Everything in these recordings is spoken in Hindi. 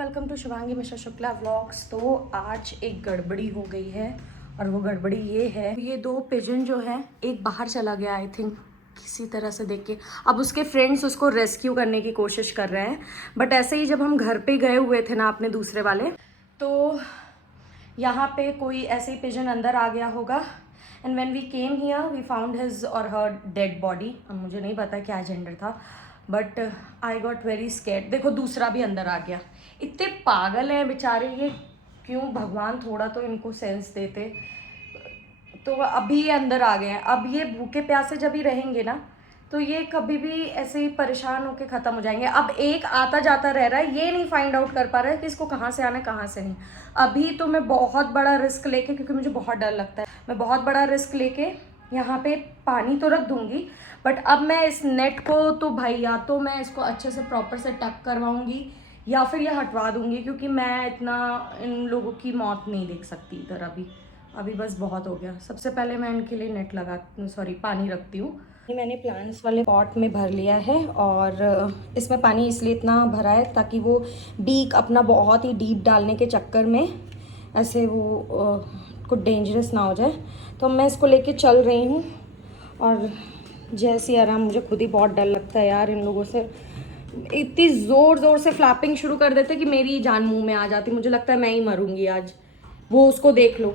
Welcome to Shivangi Mishra Shukla vlogs. तो आज एक गड़बड़ी हो गई है और वो गड़बड़ी ये है, ये दो पिजन जो है एक बाहर चला गया आई थिंक किसी तरह से देख के। अब उसके फ्रेंड्स उसको रेस्क्यू करने की कोशिश कर रहे हैं, बट ऐसे ही जब हम घर पे गए हुए थे ना अपने दूसरे वाले, तो यहाँ पे कोई ऐसे ही पिजन अंदर आ गया होगा। And when we came here we found his और हर डेड बॉडी। अब मुझे नहीं पता क्या जेंडर था, but I got very scared. देखो दूसरा भी अंदर आ गया। इतने पागल हैं बेचारे ये, क्यों भगवान थोड़ा तो इनको सेंस देते। तो अभी ये अंदर आ गए हैं। अब ये भूखे प्यासे जब ही रहेंगे ना तो ये कभी भी ऐसे ही परेशान होकर ख़त्म हो जाएंगे। अब एक आता जाता रह रहा है, ये नहीं फाइंड आउट कर पा रहा है कि इसको कहाँ से आना है कहाँ से नहीं। अभी तो मैं बहुत बड़ा रिस्क लेके, क्योंकि मुझे बहुत डर लगता है, मैं बहुत बड़ा रिस्क लेके यहाँ पे पानी तो रख दूँगी, बट अब मैं इस नेट को तो भाई या तो मैं इसको अच्छे से प्रॉपर से टक करवाऊँगी या फिर ये हटवा दूँगी, क्योंकि मैं इतना इन लोगों की मौत नहीं देख सकती इधर। अभी बस बहुत हो गया। सबसे पहले मैं इनके लिए नेट पानी रखती हूँ। ये मैंने प्लांट्स वाले पॉट में भर लिया है और इसमें पानी इसलिए इतना भरा है ताकि वो बीक अपना बहुत ही डीप डालने के चक्कर में ऐसे वो कुछ डेंजरस ना हो जाए। तो मैं इसको लेके चल रही हूँ। और जैसे आराम, मुझे खुद ही बहुत डर लगता है यार इन लोगों से। इतनी ज़ोर से फ्लैपिंग शुरू कर देते कि मेरी जान मुंह में आ जाती। मुझे लगता है मैं ही मरूंगी आज। वो उसको देख लो।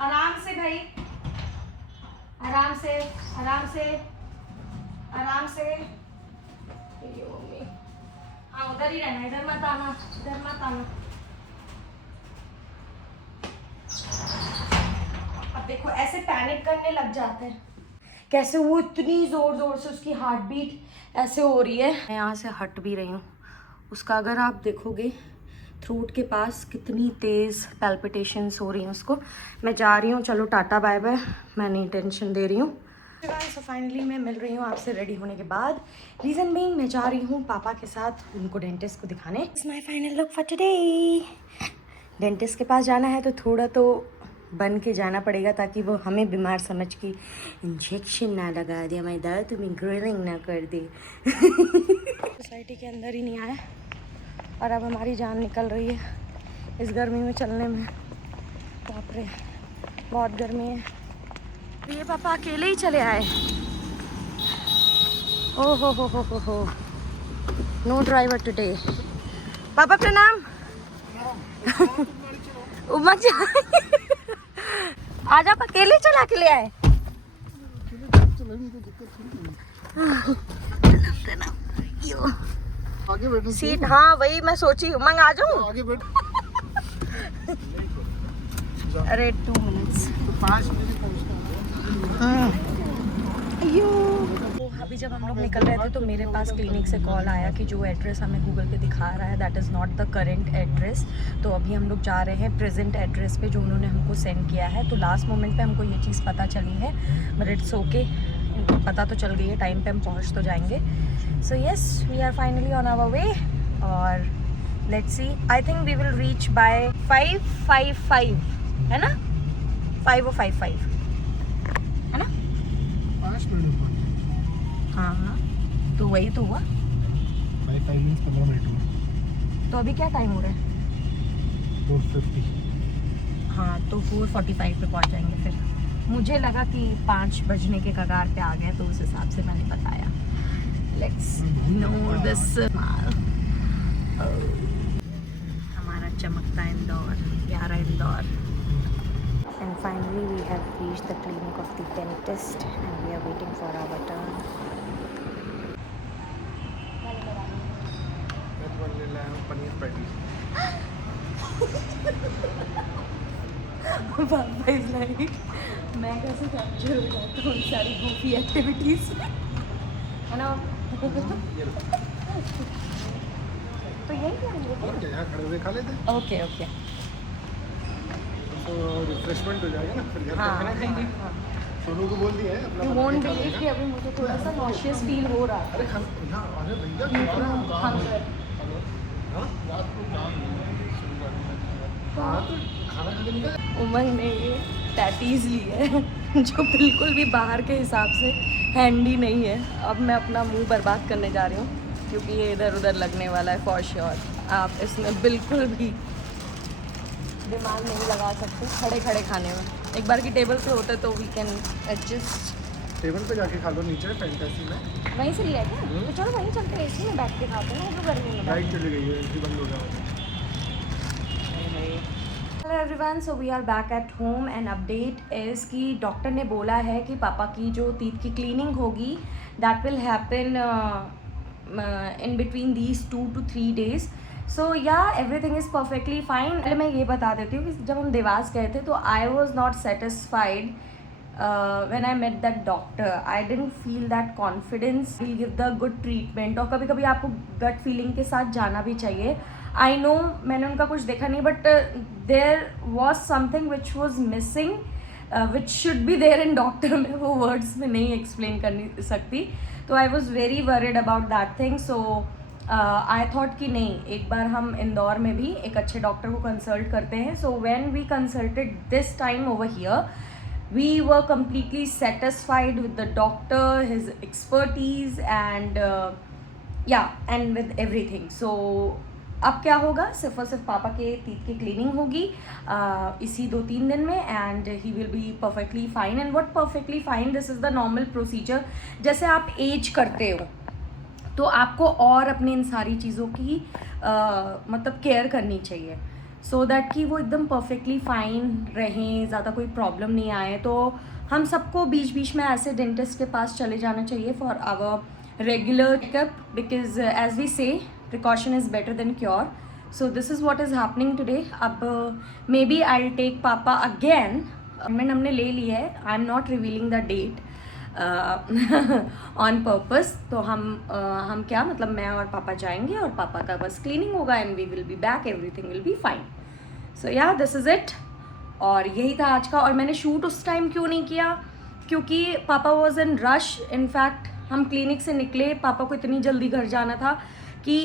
आराम से भाई, आराम से आराम से आराम से। हाँ उधर ही रहना, इधर मत आना, इधर मत आना। अब देखो ऐसे पैनिक करने लग जाते हैं। कैसे वो इतनी जोर से उसकी हार्ट बीट ऐसे हो रही है। मैं यहाँ से हट भी रही हूँ। उसका अगर आप देखोगे थ्रोट के पास कितनी तेज़ पैल्पिटेशंस हो रही हैं उसको। मैं जा रही हूँ, चलो टाटा बाय बाय, मैं नहीं टेंशन दे रही हूँ। सो फाइनली मैं मिल रही हूँ आपसे रेडी होने के बाद। रीज़न बीइंग मैं जा रही हूँ पापा के साथ उनको डेंटिस्ट को दिखाने। It's my final look for today. Dentist के पास जाना है तो थोड़ा तो बन के जाना पड़ेगा ताकि वो हमें बीमार समझ के इंजेक्शन ना लगा दे, हमारे दांत तुम्हें ग्रिलिंग ना कर दे। सोसाइटी के अंदर ही नहीं आया और अब हमारी जान निकल रही है इस गर्मी में चलने में। बाप रे बहुत गर्मी है। ये पापा अकेले ही चले आए। ओ हो नो ड्राइवर टुडे। पापा प्रणाम। उमर जा आज आप अकेले चला के ले आए। आगे बैठो सीट। हाँ वही मैं सोची, उमंग आ जाऊँ आगे बैठ। अरे 2 मिनट्स। 5 मिनट पहुंचना। तो अभी जब हम लोग निकल रहे थे तो मेरे पास क्लिनिक से कॉल आया कि जो एड्रेस हमें गूगल पे दिखा रहा है that is not the current address. तो अभी हम लोग जा रहे हैं प्रेजेंट एड्रेस पे जो उन्होंने हमको सेंड किया है। तो लास्ट मोमेंट पे हमको ये चीज़ पता चली है, बट इट्स ओके, इनको पता तो चल गई है, टाइम पे हम पहुंच तो जाएंगे। So yes we are finally on our way और let's see, I think we will reach by 5:55 है ना, 5:55 है ना। 5 मिनट। हाँ तो वही तो हुआ। 5 मिनट 15 मिनट में। तो अभी क्या टाइम हो रहा है? 4:50। हाँ तो 4:45 पे पहुंच जाएंगे। फिर मुझे लगा कि 5 बजने के कगार पे आ गए, तो उस हिसाब से मैंने बताया। Let's know this. हमारा चमकता इंदौर, प्यारा Indore. And finally we have reached the clinic of the dentist and we are waiting for our turn. Paneer patty. पापा इज लाइक मैं कैसे कैप्चर हो जाता हूँ सारी गोफी एक्टिविटीज है ना। तो यही क्या और क्या, यहाँ खड़े हुए खा लेते। ओके ओके तो रिफ्रेशमेंट हो जाएगा ना, फिर घर हाँ पे खाना खाएंगे। सोनू को बोल दिया है अपना। यू वोंट बिलीव कि अभी मुझे थोड़ा सा नॉशियस फील हो रहा है। अरे यहाँ अरे भैया रात को काम शुरू करना। खाना खा के निकल। उमंग ने टैटीज ली है जो बिल्कुल भी बाहर के हिसाब से हैंडी नहीं है। अब मैं अपना मुंह बर्बाद करने जा रही हूँ क्योंकि ये इधर उधर लगने वाला है फॉर श्योर। आप इसमें बिल्कुल भी दिमाग नहीं लगा सकते खड़े खड़े खाने में। एक बार की टेबल पे होते तो वी कैन एडजस्ट। टेबल पे जाके खा लो नीचे फैंटेसी में। वहीं से लिया क्या? तो चलो वहीं चलते हैं, इसी में बैठ के खाते हैं ना, वो तो गर्मी में। लाइट चली गई है, इसी बंद हो गया। Hello everyone, so we are back at home and update is कि डॉक्टर ने बोला है कि पापा की जो टीथ की क्लीनिंग होगी that will happen in between these 2 to 3 days। सो या एवरीथिंग इज़ परफेक्टली फाइन। पहले मैं ये बता देती हूँ कि जब हम देवास गए थे तो I was not satisfied when I met that doctor. I didn't feel that confidence he'll give the good treatment। और कभी कभी आपको gut feeling के साथ जाना भी चाहिए। I know मैंने उनका कुछ देखा नहीं but there was something which was missing which should be there in doctor में वो words में नहीं explain कर सकती। तो I was very worried about that thing। So I thought कि नहीं, एक बार हम इंदौर में भी एक अच्छे डॉक्टर को कंसल्ट करते हैं। So when we consulted this time over here, we were completely satisfied with the doctor, his expertise and and with everything। So अब क्या होगा, सिर्फ और सिर्फ पापा के टीथ की क्लीनिंग होगी इसी 2-3 दिन में and he will be perfectly fine. And what perfectly fine, this is the normal procedure. जैसे आप एज करते हो तो आपको और अपनी इन सारी चीज़ों की मतलब केयर करनी चाहिए सो दैट कि वो एकदम परफेक्टली फाइन रहें, ज़्यादा कोई प्रॉब्लम नहीं आए। तो हम सबको बीच बीच में ऐसे डेंटिस्ट के पास चले जाना चाहिए for our regular checkup because as we say precaution is better than cure. So this is what is happening today. अब maybe I will take पापा अगेन। हमने ले लिया है, I am not revealing the date on purpose. तो हम क्या मतलब मैं और पापा जाएंगे और पापा का बस क्लीनिंग होगा and we will be back, everything will be fine. So yeah this is it. और यही था आज का। और मैंने शूट उस टाइम क्यों नहीं किया, क्योंकि पापा वॉज इन रश। इनफैक्ट हम क्लिनिक से निकले, पापा को इतनी जल्दी घर जाना था कि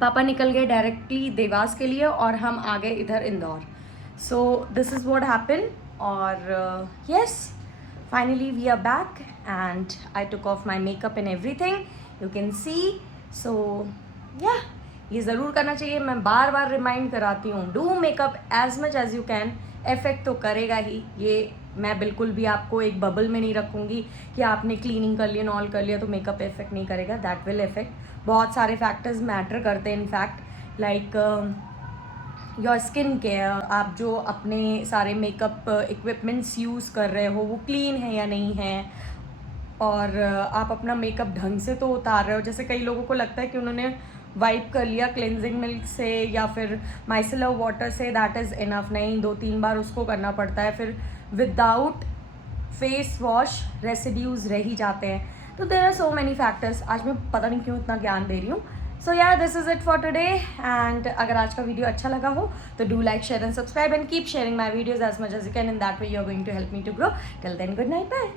पापा निकल गए डायरेक्टली देवास के लिए और हम आ गए इधर इंदौर। सो दिस इज़ व्हाट हैपन। और yes, finally we are back and I took off my makeup and everything, you can see। so yeah, ये ज़रूर करना चाहिए। मैं बार बार रिमाइंड कराती हूँ, do makeup as much as you can. Effect तो करेगा ही ये, मैं बिल्कुल भी आपको एक बबल में नहीं रखूँगी कि आपने क्लीनिंग कर लिया, नॉल कर लिया तो मेकअप इफेक्ट नहीं करेगा। That will effect. बहुत सारे फैक्टर्स मैटर करते हैं in fact, like your skin care, आप जो अपने सारे मेकअप इक्विपमेंट्स यूज़ कर रहे हो वो क्लीन है या नहीं है, और आप अपना मेकअप ढंग से तो उतार रहे हो। जैसे कई लोगों को लगता है कि उन्होंने वाइप कर लिया क्लेंजिंग मिल्क से या फिर माइसेलर वाटर से, दैट इज़ इनफ। नहीं, 2-3 बार उसको करना पड़ता है। फिर विदाउट फेस वॉश रेसिड्यूज़ रह ही जाते हैं। तो there are so many factors. आज मैं पता नहीं क्यों इतना ज्ञान दे रही हूँ। So yeah this is it for today. And अगर आज का वीडियो अच्छा लगा हो तो do like, share and subscribe and keep sharing my videos as much as you can. In that way you are going to help me to grow. Till then, good night, bye.